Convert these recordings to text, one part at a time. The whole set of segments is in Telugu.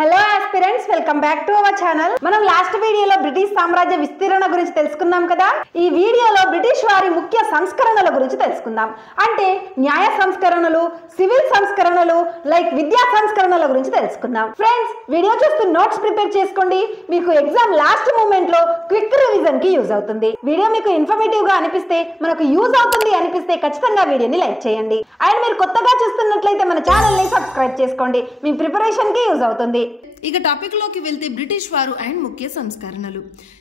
Hello aspirants, welcome back to our channel. మనం లాస్ట్ వీడియోలో బ్రిటిష్ సామ్రాజ్య విస్తీరణ గురించి తెలుసుకున్నాం కదా. ఈ వీడియోలో బ్రిటిష్ వారి ముఖ్య సంస్కరణల గురించి తెలుసుకుందాం. అంటే న్యాయ సంస్కరణలు, సివిల్ సంస్కరణలు, లైక్ విద్యా సంస్కరణల గురించి తెలుసుకుందాం. ఫ్రెండ్స్, వీడియో చూస్తూ నోట్స్ ప్రిపేర్ చేసుకోండి. మీకు ఎగ్జామ్ లాస్ట్ మూమెంట్ లో క్విక్ రివిజన్ కి యూజ్ అవుతుంది. వీడియో మీకు ఇన్ఫర్మేటివ్ గా అనిపిస్తే, మనకు యూజ్ అవుతుంది అనిపిస్తే ఖచ్చితంగా వీడియోని లైక్ చేయండి. అండ్ మీరు కొత్తగా చూస్తున్నట్లయితే మన ఛానల్ ని సబ్స్క్రైబ్ చేసుకోండి. మీ ప్రిపరేషన్ కి యూజ్ అవుతుంది. ఇక టాపిక్ లోకి వెళ్తే బ్రిటిష్ వారు అండ్ ముఖ్య సంస్కరణలు,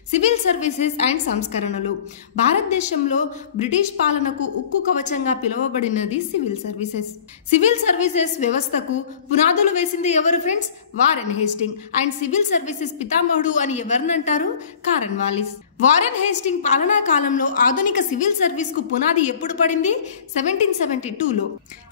సివిల్ సర్వీసెస్ అండ్ సంస్కరణలు. భారతదేశంలో బ్రిటిష్ పాలనకు ఉక్కు కవచంగా పిలువబడినది సివిల్ సర్వీసెస్. సివిల్ సర్వీసెస్ వ్యవస్థకు పునాదులు వేసింది ఎవరు friends? Warren Hasting. And civil services పితామహుడు అని ఎవరినంటారు? కారన్ వాలిస్. వారెన్ హేస్టింగ్ పాలనా కాలంలో ఆధునిక సివిల్ సర్వీస్ కు పునాది ఎప్పుడు పడింది? 1772లో.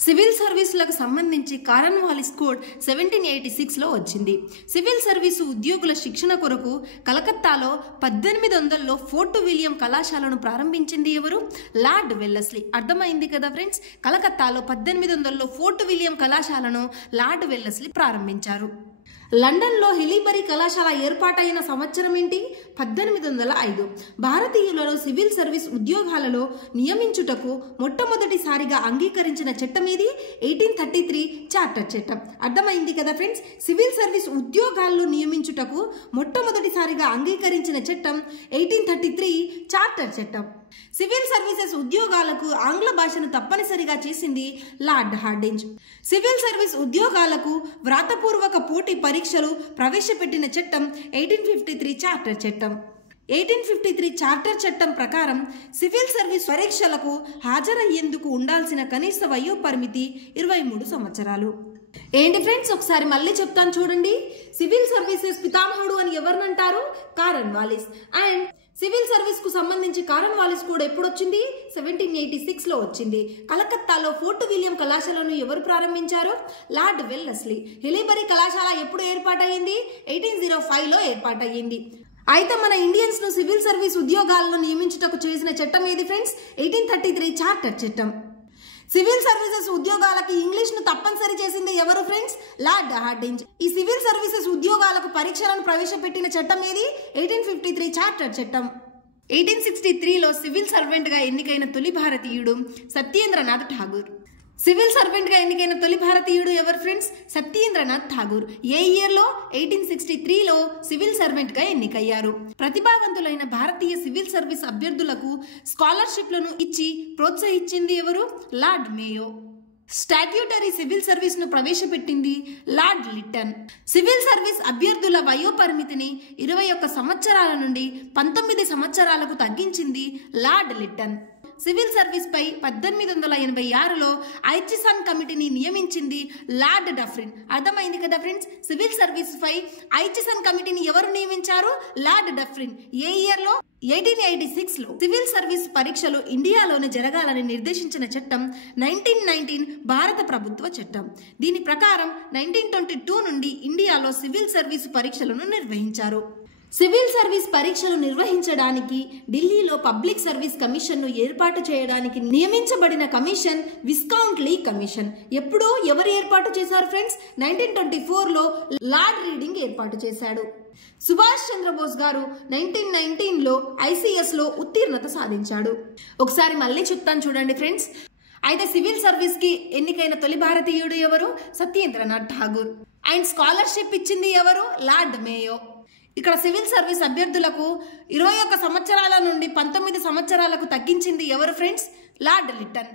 సివిల్ సర్వీసులకు సంబంధించి కారన్ వాలిస్ కోడ్ 1786 లో వచ్చింది. సివిల్ సర్వీసు ఉద్యోగుల శిక్షణ కొరకు కలకత్తాలో 1800లో ఫోర్ట్ విలియం కళాశాలను ప్రారంభించింది ఎవరు? Lord Wellesley. అర్థమైంది కదా ఫ్రెండ్స్? కలకత్తాలో 1800లో ఫోర్ట్ విలియం కళాశాలను లార్డ్ వెల్లస్లీ ప్రారంభించారు. లండన్లో హిలీబరీ కళాశాల ఏర్పాటైన సంవత్సరం ఏంటి? 1805. భారతీయులను సివిల్ సర్వీస్ ఉద్యోగాలలో నియమించుటకు మొట్టమొదటిసారిగా అంగీకరించిన చట్టం ఏది? 1833 చార్టర్ చట్టం. అర్థమైంది కదా ఫ్రెండ్స్? సివిల్ సర్వీస్ ఉద్యోగాల్లో నియమించుటకు మొట్టమొదటిసారిగా అంగీకరించిన చట్టం 1833 చార్టర్ చట్టం. సివిల్ సర్వీసెస్ ఉద్యోగాలకు ఆంగ్ల భాషను తప్పనిసరిగా చేసింది లార్డ్ హార్డింజ్. సివిల్ సర్వీస్ ఉద్యోగాలకు వ్రాతపూర్వక పోటీ పరీక్షలు ప్రవేశపెట్టిన చట్టం 1853 చార్టర్ చట్టం. 1853 చార్టర్ చట్టం ప్రకారం సివిల్ సర్వీస్ పరీక్షలకు హాజరయ్యేందుకు ఉండాల్సిన కనీస వయో పరిమితి 23 సంవత్సరాలు. ఏంటి ఫ్రెండ్స్, ఒకసారి మళ్ళీ చెప్తాను చూడండి. సివిల్ సర్వీసెస్ పితామహుడు అని ఎవరినంటారు? కారన్ వాలిస్. అండ్ సివిల్ సర్వీస్ కు సంబంధించి కారన్ వాలిస్ కూడా ఎప్పుడు వచ్చింది? 1786లో వచ్చింది. కలకత్తాలో ఫోర్ట్ విలియం కళాశాలను ఎవరు ప్రారంభించారు? Lord Wellesley. హిలీబరీ కళాశాల ఎప్పుడు ఏర్పాటయ్యింది? 1805లో ఏర్పాటయ్యింది. అయితే మన ఇండియన్స్ ను సివిల్ సర్వీస్ ఉద్యోగాలను నియమించుటకు చేసిన చట్టం ఏది ఫ్రెండ్స్? 1833 చార్టర్ చట్టం. సివిల్ సర్వీసెస్ ఉద్యోగాలకి ఇంగ్లీష్ ను తప్పనిసరి చేసింది ఎవరు ఫ్రెండ్స్? Lord Hardinge. ఈ సివిల్ సర్వీసెస్ ఉద్యోగాలకు పరీక్షలను ప్రవేశపెట్టిన చట్టం ఏది? 1853 చార్టర్ చట్టం. 1863లో సివిల్ సర్వెంట్ గా ఎన్నికైన తొలి భారతీయుడు సత్యేంద్రనాథ్ ఠాగూర్. సివిల్ సర్వెంట్ గా ఎన్నికైన తొలి భారతీయుడు ఎవరు ఫ్రెండ్స్? సత్యేంద్రనాథ్ ఠాగూర్. ఏ ఇయర్ లో? 1863లో సివిల్ సర్వెంట్ గా ఎన్నికయ్యారు. ప్రతిభావంతులైన భారతీయ సివిల్ సర్వీస్ అభ్యర్థులకు స్కాలర్షిప్లను ఇచ్చి ప్రోత్సహించింది ఎవరు? Lord Mayo. Statutory civil service ను ప్రవేశపెట్టింది లార్డ్ లిట్టన్. సివిల్ సర్వీస్ అభ్యర్థుల వయో పరిమితిని 21 సంవత్సరాల నుండి 19 సంవత్సరాలకు తగ్గించింది లార్డ్ లిట్టన్. సివిల్ సర్వీస్ పై 1886లో ఐచిసన్ కమిటీని నియమించింది లార్డ్ డఫ్రిన్. అర్థమైంది కదా ఫ్రెండ్స్? సివిల్ సర్వీస్ పై ఐచిసన్ కమిటీని ఎవరు నియమించారు? Lord Dufferin. ఏ ఇయర్ లో? 1886లో. సివిల్ సర్వీస్ పరీక్షలు ఇండియాలోనే జరగాలని నిర్దేశించిన చట్టం 1919 భారత ప్రభుత్వ చట్టం. దీని ప్రకారం 1922 నుండి ఇండియాలో సివిల్ సర్వీస్ పరీక్షలను నిర్వహించారు. సివిల్ సర్వీస్ పరీక్షలు నిర్వహించడానికి ఢిల్లీలో పబ్లిక్ సర్వీస్ కమిషన్ ను ఏర్పాటు చేయడానికి నియమించబడిన కమిషన్ విస్కౌంట్ లీ కమిషన్. ఎప్పుడు ఎవరు ఏర్పాటు చేశారు ఫ్రెండ్స్? 1924లో లార్డ్ రీడింగ్ ఏర్పాటు చేశాడు. సుభాష్ చంద్రబోస్ గారు 1919లో ఐసిఎస్ లో ఉత్తీర్ణత సాధించాడు. ఒకసారి మళ్ళీ చెప్తాను చూడండి ఫ్రెండ్స్. అయితే సివిల్ సర్వీస్ కి ఎన్నికైన తొలి భారతీయుడు ఎవరు? సత్యేంద్రనాథ్ ఠాగూర్. అండ్ స్కాలర్షిప్ ఇచ్చింది ఎవరు? Lord Mayo. ఇక్కడ సివిల్ సర్వీస్ అభ్యర్థులకు 21 సంవత్సరాల నుండి 19 సంవత్సరాలకు తగ్గించింది ఎవరు ఫ్రెండ్స్? Lord Lytton.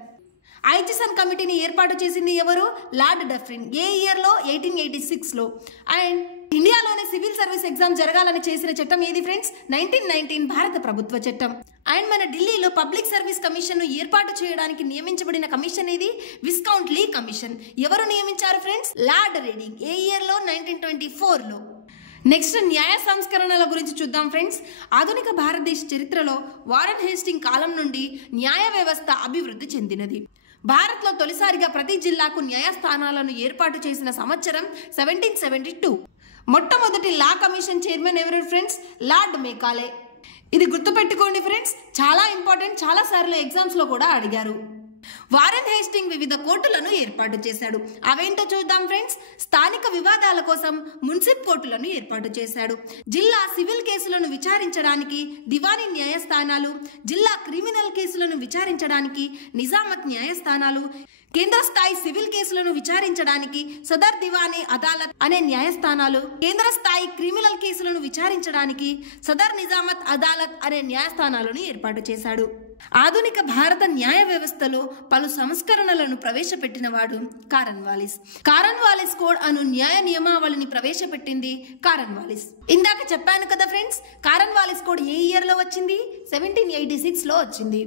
ఐచిసన్ కమిటీని ఏర్పాటు చేసింది ఎవరు? Lord Dufferin. ఏ ఇయర్ లో? 1886లో. అండ్ ఇండియాలోనే సివిల్ సర్వీస్ ఎగ్జామ్ జరగాలని చేసిన చట్టం ఏది ఫ్రెండ్స్? 1919 భారత ప్రభుత్వ చట్టం. అండ్ మన ఢిల్లీలో పబ్లిక్ సర్వీస్ కమిషన్ ను ఏర్పాటు చేయడానికి నియమించబడిన కమిషన్ ఏది? Viscount Lee commission. ఎవరు నియమించారు ఫ్రెండ్స్? Lord Reading. ఏ ఇయర్ లో? 1924లో. నెక్స్ట్ న్యాయ సంస్కరణల గురించి చూద్దాం ఫ్రెండ్స్. ఆధునిక భారతదేశ చరిత్రలో వారెన్ హేస్టింగ్ కాలం నుండి న్యాయ వ్యవస్థ అభివృద్ధి చెందినది. భారత్లో తొలిసారిగా ప్రతి జిల్లాకు న్యాయస్థానాలను ఏర్పాటు చేసిన సంవత్సరం 1772. మొట్టమొదటి లా కమిషన్ చైర్మన్ ఎవరు ఫ్రెండ్స్? Lord Macaulay. ఇది గుర్తుపెట్టుకోండి ఫ్రెండ్స్, చాలా ఇంపార్టెంట్. చాలా సార్లు ఎగ్జామ్స్ లో కూడా అడిగారు. వారెన్ హేస్టింగ్ వివిధ కోర్టులను ఏర్పాటు చేశాడు. అవేంటో చూద్దాం ఫ్రెండ్స్. స్థానిక వివాదాల కోసం మున్సిప్ కోర్టులను ఏర్పాటు చేశాడు. జిల్లా సివిల్ కేసులను విచారించడానికి దివానీ న్యాయస్థానాలు, జిల్లా క్రిమినల్ కేసులను విచారించడానికి నిజామత్ న్యాయస్థానాలు, కేంద్ర స్థాయి సివిల్ కేసులను విచారించడానికి సదర్ దివానీ అదాలత్ అనే న్యాయస్థానాలు, కేంద్ర స్థాయి క్రిమినల్ కేసులను విచారించడానికి సదర్ నిజామత్ అదాలత్ అనే న్యాయస్థానాలను ఏర్పాటు చేశాడు. ఆధునిక భారత న్యాయ వ్యవస్థలో పలు సంస్కరణలను ప్రవేశపెట్టినవాడు కారన్వాలిస్. కారన్వాలిస్ కోడ్ అను న్యాయ నియమావళిని ప్రవేశపెట్టింది కారన్వాలిస్. ఇందాక చెప్పాను కదా ఫ్రెండ్స్, కారన్వాలిస్ కోడ్ ఏ ఇయర్ లో వచ్చింది? 1786 లో వచ్చింది.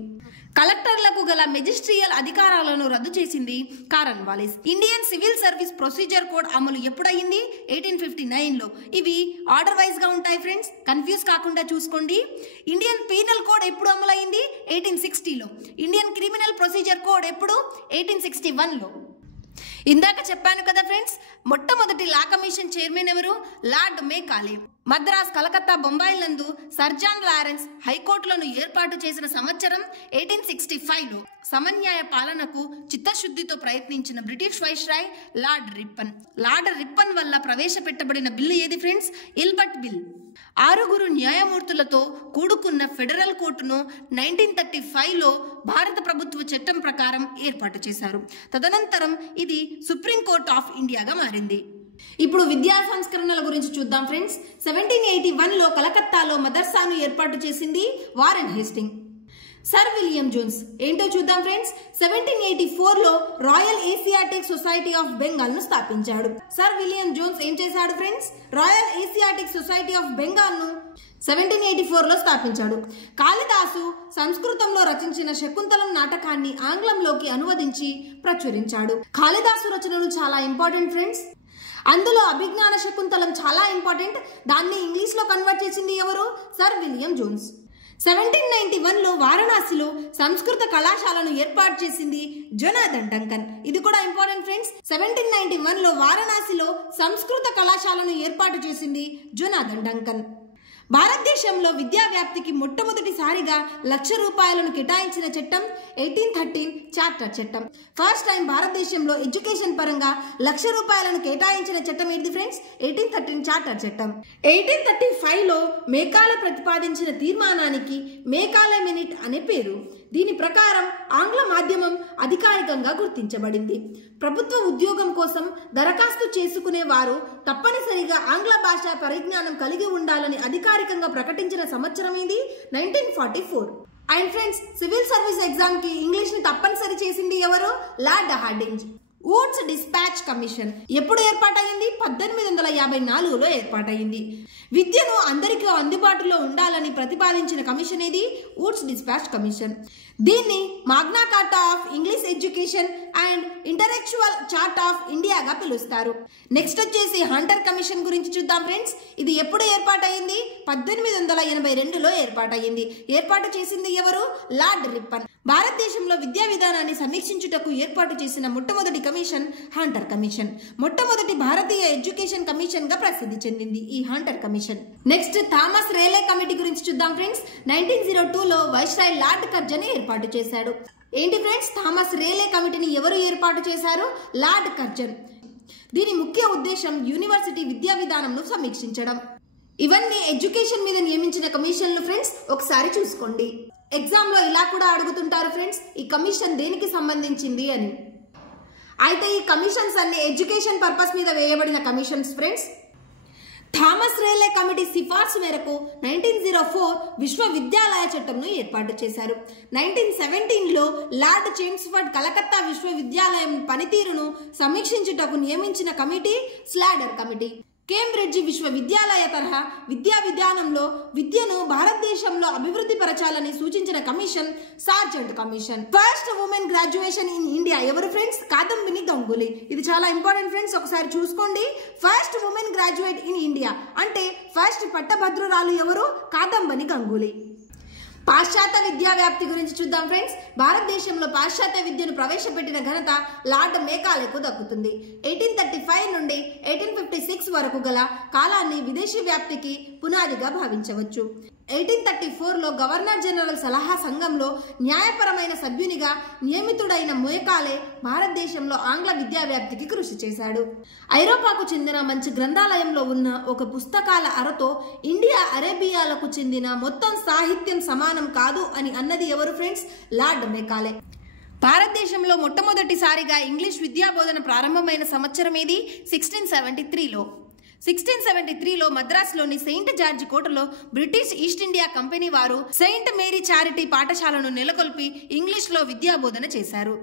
కలెక్టర్లకు గల మెజిస్ట్రియల్ అధికారాలను రద్దు చేసింది Cornwallis. Indian civil service procedure code అమలు ఎప్పుడయింది? 1859 లో. ఇవి ఆర్డర్ వైజ్ గా ఉంటాయి ఫ్రెండ్స్, కన్ఫ్యూజ్ కాకుండా చూసుకోండి. ఇండియన్ పీనల్ కోడ్ ఎప్పుడు అమలైంది? 1860 లో. ఇండియన్ క్రిమినల్ ప్రొసీజర్ కోడ్ ఎప్పుడు? 1861 లో. ఇందాక చెప్పాను కదా ఫ్రెండ్స్, మొట్టమొదటి లా కమిషన్ చైర్మన్ ఎవరు? Lord Macaulay. మద్రాస్, కలకత్తా, బొంబాయిలందు సర్ జాన్ లారెన్స్ హైకోర్టులను ఏర్పాటు చేసిన సంవత్సరం 1865 లో. సమన్యాయ పాలనకు చిత్తశుద్ధితో ప్రయత్నించిన British viceroy lord Ripon. Lord Ripon వల్ల ప్రవేశపెట్టబడిన బిల్లు ఏది ఫ్రెండ్స్? Ilbert bill. 6 న్యాయమూర్తులతో కూడుకున్న ఫెడరల్ కోర్టును 1935 లో భారత ప్రభుత్వ చట్టం ప్రకారం ఏర్పాటు చేశారు. తదనంతరం ఇది సుప్రీం కోర్ట్ ఆఫ్ ఇండియాగా మారింది. ఇప్పుడు విద్యా సంస్కరణల గురించి చూద్దాం ఫ్రెండ్స్. 1781 లో కలకత్తాలో మదర్సాను ఏర్పాటు చేసింది Warren Hasting. Sir William Jones ఏంటో చూద్దాం ఫ్రెండ్స్. 1784 లో Royal Asiatic Society of Bengal ను స్థాపించాడు. సర్ విలియం జోన్స్ ఏం చేశాడు friends? Royal Asiatic Society of Bengal ను 1784 లో స్థాపించాడు. కాళిదాసు సంస్కృతంలో రచించిన శకుంతలం నాటకాన్ని ఆంగ్లంలోకి అనువదించి ప్రచురించాడు. కాళిదాసు రచనలు చాలా ఇంపార్టెంట్ ఫ్రెండ్స్. అందులో అభిజ్ఞాన శకుంతలం చాలా ఇంపార్టెంట్. దాన్ని ఇంగ్లీష్ లో కన్వర్ట్ చేసింది ఎవరు? Sir William Jones. 1791 లో వారణాసిలో సంస్కృత కళాశాలను ఏర్పాటు చేసింది జొనాథన్ డంకన్. ఇది కూడా ఇంపార్టెంట్ ఫ్రెండ్స్. 1791 లో వారణాసిలో సంస్కృత కళాశాలను ఏర్పాటు చేసింది జొనాథన్ డంకన్. భారతదేశంలో విద్యా వ్యాప్తికి మొట్టమొదటిసారిగా ₹1,00,000 కేటాయించిన చట్టం 1813 చార్టర్ చట్టం. ఫస్ట్ టైం భారతదేశంలో ఎడ్యుకేషన్ పరంగా ₹1,00,000 కేటాయించిన చట్టం ఏంటి ఫ్రెండ్స్? 1813 చార్టర్ చట్టం. 1835 లో మేకాలే ప్రతిపాదించిన తీర్మానానికి మేకాలే మినిట్ అనే పేరు. దీని ప్రకారం ఆంగ్ల మాధ్యమం అధికారికంగా గుర్తించబడింది. ప్రభుత్వ ఉద్యోగం కోసం దరఖాస్తు చేసుకునే వారు తప్పనిసరిగా ఆంగ్ల భాషా పరిజ్ఞానం కలిగి ఉండాలని అధికారికంగా ప్రకటించిన సంవత్సరం ఇది 1944. And friends, civil service exam కి ఇంగ్లీష్ ని తప్పనిసరి చేసింది ఎవరు? Lord Hardinge. Wood's dispatch commission ఎప్పుడు ఏర్పాటైంది? 1854 లో ఏర్పాటైంది. విద్యను అందరికీ అందుబాటులో ఉండాలని ప్రతిపాదించిన కమిషన్ ఏది? Wood's dispatch commission. దీన్ని Magna Carta of English education and intellectual chart of ఇండియాగా పిలుస్తారు. నెక్స్ట్ వచ్చేసి హంటర్ కమిషన్ గురించి చూద్దాం ఫ్రెండ్స్. ఇది ఎప్పుడు ఏర్పాటైంది? 1882 లో ఏర్పాటైంది. ఏర్పాటు చేసింది ఎవరు? Lord Ripon. భారతదేశంలో విద్యా విధానాన్ని సమీక్షించుటకు ఏర్పాటు చేసిన మొట్టమొదటి కమిషన్ హంటర్ కమిషన్. మొట్టమొదటి భారతీయ ఎడ్యుకేషన్ కమిషన్ గా ప్రసిద్ధి చెందింది ఈ Hunter commission. Next Thomas Raleigh committee గురించి చూద్దాం ఫ్రెండ్స్. 1902 లో వైస్రాయ్ లార్డ్ కర్జన్ ఏర్పాటు చేశాడు. ఏంటి ఫ్రెండ్స్? థామస్ రేలే కమిటీని ఎవరు ఏర్పాటు చేశారు? Lord Curzon. దీని ముఖ్య ఉద్దేశం యూనివర్సిటీ విద్యా విధానంను సమీక్షించడం. ఇవన్నీ ఎడ్యుకేషన్ మీద నియమించిన కమిషన్లు ఫ్రెండ్స్. ఒకసారి చూసుకోండి. ఎగ్జామ్ లో ఇలా కూడా అడుగుతుంటారు ఫ్రెండ్స్, ఈ కమిషన్ దేనికి సంబంధించింది అని. అయితే ఈ కమిషన్స్ అన్ని ఎడ్యుకేషన్ పర్పస్ మీద వేయబడిన commissions friends. Thomas Raleigh committee సిఫార్సు మేరకు 1904 విశ్వవిద్యాలయ చట్టంను ఏర్పాటు చేశారు. 1917 లో లార్డ్ చేమ్స్ఫర్డ్ కలకత్తా విశ్వవిద్యాలయం పనితీరును సమీక్షించుటకు నియమించిన కమిటీ స్లాడర్ కమిటీ. కేంబ్రిడ్జ్ విశ్వవిద్యాలయ తరహా విద్యా విధానంలో విద్యను భారతదేశంలో అభివృద్ధి పరచాలని సూచించిన commission Sargent commission. First women graduation in India ఎవరు ఫ్రెండ్స్? కాదంబిని గంగూలీ. ఇది చాలా ఇంపార్టెంట్ ఫ్రెండ్స్, ఒకసారి చూసుకోండి. First women graduate in India అంటే ఫస్ట్ పట్టభద్రురాలు ఎవరు? కాదంబిని గంగూలీ. పాశ్చాత్య విద్యా వ్యాప్తి గురించి చూద్దాం ఫ్రెండ్స్. భారతదేశంలో పాశ్చాత్య విద్యను ప్రవేశపెట్టిన ఘనత లార్డ్ మెకాలేకు దక్కుతుంది. 1835 నుండి 1856 వరకు గల కాలాన్ని విదేశీ వ్యాప్తికి పునాదిగా భావించవచ్చు. 1834లో గవర్నర్ జనరల్ సలహా సంఘంలో న్యాయపరమైన సభ్యునిగా నియమితుడైన మెకాలే భారతదేశంలో ఆంగ్ల విద్యా వ్యాప్తికి కృషి చేశాడు. ఐరోపాకు చెందిన మంచి గ్రంథాలయంలో ఉన్న ఒక పుస్తకాల అరతో ఇండియా అరేబియాలకు చెందిన మొత్తం సాహిత్యం సమానం కాదు అని అన్నది ఎవరు ఫ్రెండ్స్? Lord Macaulay. భారతదేశంలో మొట్టమొదటిసారిగా ఇంగ్లీష్ విద్యా బోధన ప్రారంభమైన సంవత్సరం ఇది 1673లో. 1673లో మద్రాసులోని సెయింట్ జార్జ్ కోటలో బ్రిటిష్ ఈస్ట్ ఇండియా కంపెనీ వారు సెయింట్ మేరీ చారిటీ పాఠశాలను నెలకొల్పి ఇంగ్లీష్లో విద్యా బోధన చేశారు.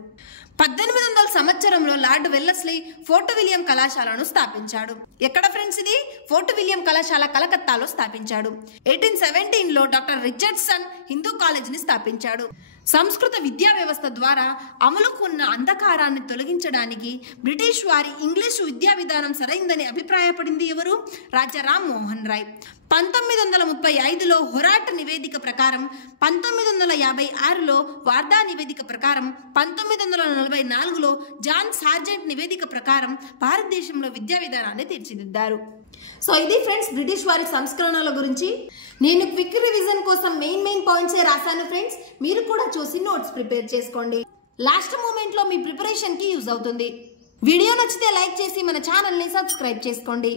1800 సంవత్సరంలో లార్డ్ వెల్లస్లీ ఫోర్ట్ విలియం కళాశాలను స్థాపించాడు. ఎక్కడ ఫ్రెండ్స్ ఇది? ఫోర్ట్ విలియం కళాశాల కలకత్తాలో స్థాపించాడు. 1817లో డాక్టర్ రిచర్డ్సన్ హిందూ కాలేజీని స్థాపించాడు. సంస్కృత విద్యా వ్యవస్థ ద్వారా అమలుకు ఉన్న అంధకారాన్ని తొలగించడానికి బ్రిటిష్ వారి ఇంగ్లీషు విద్యా విధానం సరైందని అభిప్రాయపడింది ఎవరు? రాజా రామ్ మోహన్ రాయ్. 1935లో హొరాట్ నివేదిక ప్రకారం, 1956లో వార్దా నివేదిక ప్రకారం, 1944లో జాన్ సార్జెంట్ నివేదిక ప్రకారం భారతదేశంలో విద్యా విధానాన్ని తీర్చిదిద్దారు. సో ఇది ఫ్రెండ్స్ బ్రిటిష్ వారి సంస్కరణల గురించి. నేను క్విక్ రివిజన్ కోసం మెయిన్ పాయింట్సే రాశాను ఫ్రెండ్స్. మీరు కూడా చూసి నోట్స్ ప్రిపేర్ చేసుకోండి. లాస్ట్ మూమెంట్ లో మీ ప్రిపరేషన్ కి యూజ్ అవుతుంది. వీడియో నచ్చితే లైక్ చేసి మన ఛానల్ ని సబ్స్క్రైబ్ చేసుకోండి.